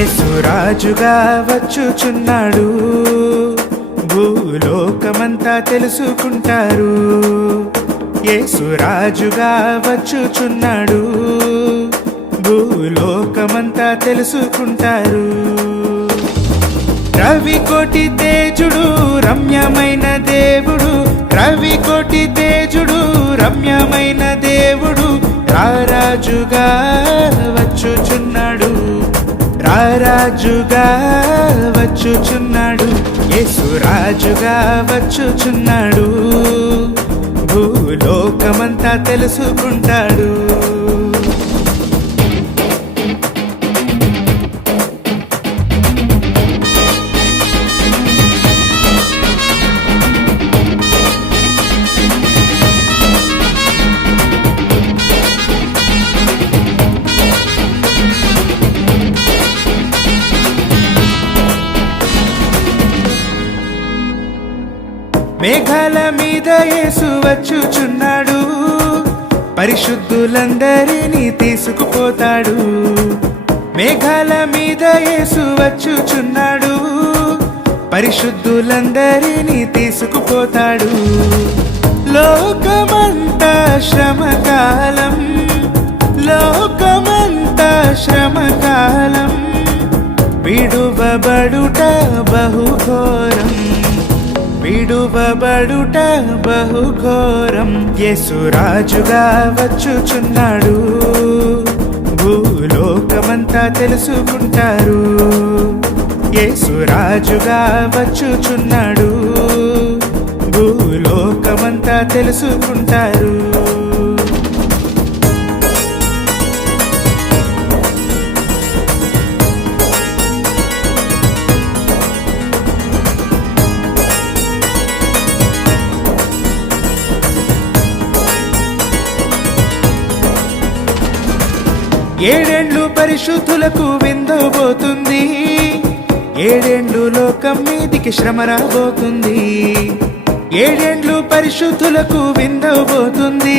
యేసురాజుగా వచ్చుచున్నాడు, భూలోకమంతా తెలుసుకుంటారు. యేసురాజుగా వచ్చుచున్నాడు, భూలోకమంతా తెలుసుకుంటారు. రవికోటి తేజుడు రమ్యమైన దేవుడు, రవికోటి తేజుడు రమ్యమైన దేవుడు, రారాజుగా వచ్చుచున్నాడు, రారాజుగా వచ్చుచున్నాడు. యేసురాజుగా వచ్చుచున్నాడు, భూలోకమంతా తెలుసుకుంటాడు. మేఘాల మీద యేసు వచ్చుచున్నాడు, పరిశుద్ధులందరినీ తీసుకుపోతాడు. మేఘాల మీద యేసు వచ్చుచున్నాడు, పరిశుద్ధులందరినీ తీసుకుపోతాడు. లోకమంతా శ్రమకాలం, లోకమంతా శ్రమకాలం, విడువబడుట బహుఘోరం, విడువబడుట బహుఘోరం. యేసురాజుగా వచ్చుచున్నాడు, భూలోకమంతా తెలుసుకుంటారు. యేసురాజుగా వచ్చుచున్నాడు, భూలోకమంతా తెలుసుకుంటారు. ఏడేండ్లు పరిశుద్ధులకు విందబోతుంది, ఏడేండ్లు లోకం మీదికి శ్రమ రాబోతుంది. ఏడేండ్లు పరిశుద్ధులకు విందబోతుంది,